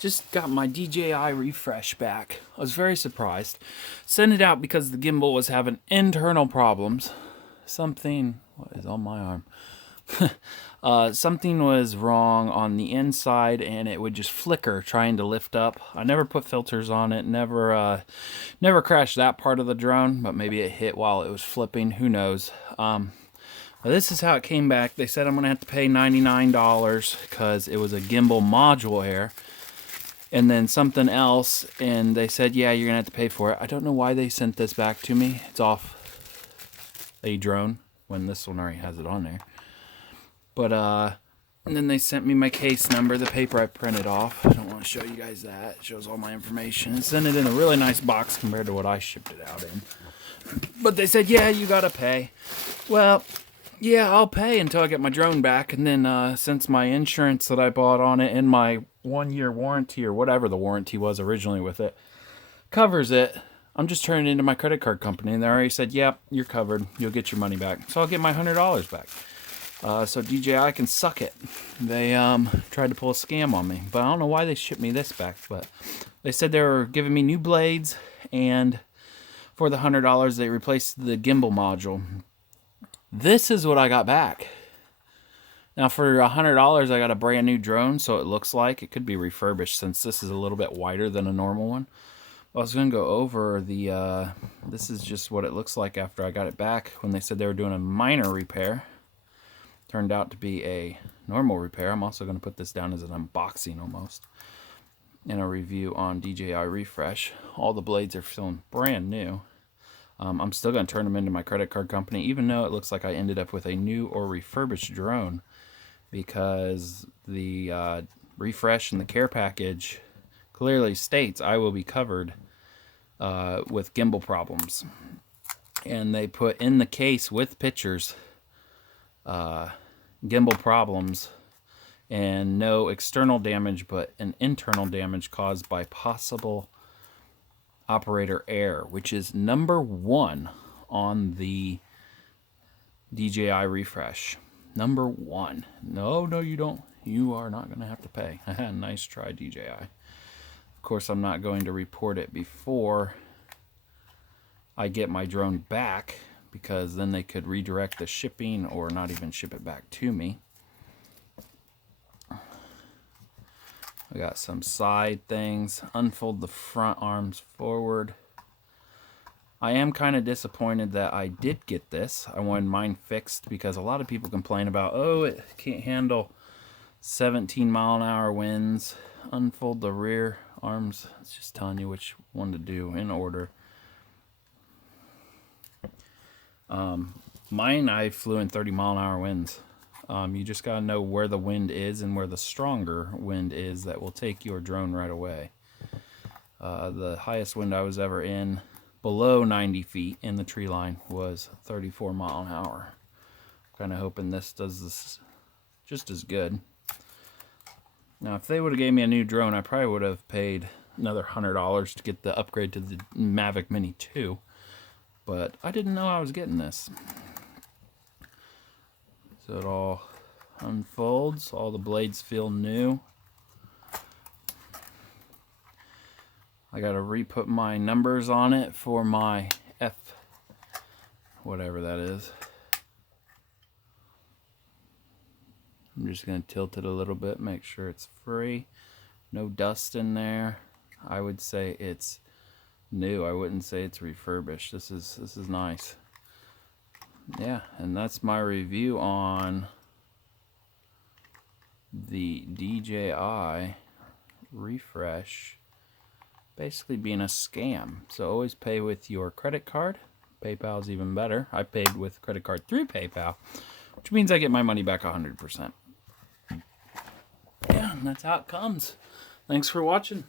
Just got my DJI refresh back. I was very surprised. Sent it out because the gimbal was having internal problems. Something, what is on my arm? Something was wrong on the inside and it would just flicker trying to lift up. I never put filters on it, never crashed that part of the drone, but maybe it hit while it was flipping, who knows. This is how it came back. They said I'm going to have to pay $99 because it was a gimbal module error. And then something else, and they said, yeah, you're going to have to pay for it. I don't know why they sent this back to me. It's off a drone when this one already has it on there. But, and then they sent me my case number, the paper I printed off. I don't want to show you guys that. It shows all my information. And sent it in a really nice box compared to what I shipped it out in. But they said, yeah, you got to pay. Well, yeah, I'll pay until I get my drone back. And then since my insurance that I bought on it and my 1-year warranty or whatever the warranty was originally with it covers it, I'm just turning it into my credit card company. And they already said, yep, you're covered. You'll get your money back. So I'll get my $100 back. So DJI can suck it. They tried to pull a scam on me. But I don't know why they shipped me this back. But they said they were giving me new blades. And for the $100, they replaced the gimbal module. This is what I got back. Now for $100, I got a brand new drone, so it looks like it could be refurbished since this is a little bit wider than a normal one. I was going to go over the, this is just what it looks like after I got it back when they said they were doing a minor repair. Turned out to be a normal repair. I'm also going to put this down as an unboxing almost. And a review on DJI Refresh. All the blades are feeling brand new. I'm still going to turn them into my credit card company, even though it looks like I ended up with a new or refurbished drone, because the refresh and the care package clearly states I will be covered with gimbal problems. And they put in the case with pictures, gimbal problems, and no external damage, but an internal damage caused by possible operator error, which is #1 on the DJI Refresh. #1. No, you don't. You are not going to have to pay. Nice try, DJI. Of course, I'm not going to report it before I get my drone back, because then they could redirect the shipping or not even ship it back to me. We got some side things. Unfold the front arms forward. I am kind of disappointed that I did get this. I wanted mine fixed because a lot of people complain about, oh, it can't handle 17-mile-an-hour winds. Unfold the rear arms. It's just telling you which one to do in order. Mine, I flew in 30-mile-an-hour winds. You just got to know where the wind is and where the stronger wind is that will take your drone right away. The highest wind I was ever in, below 90 feet in the tree line, was 34 mile an hour. Kind of hoping this does this just as good. Now, if they would have gave me a new drone, I probably would have paid another $100 to get the upgrade to the Mavic Mini 2. But I didn't know I was getting this. So it all unfolds. All the blades feel new. I gotta re-put my numbers on it for my F, whatever that is. I'm just gonna tilt it a little bit, make sure it's free. No dust in there. I would say it's new. I wouldn't say it's refurbished. This is nice. Yeah, and that's my review on the DJI Refresh basically being a scam. So always pay with your credit card. PayPal's even better. I paid with credit card through PayPal, which means I get my money back 100%. Yeah, and that's how it comes. Thanks for watching.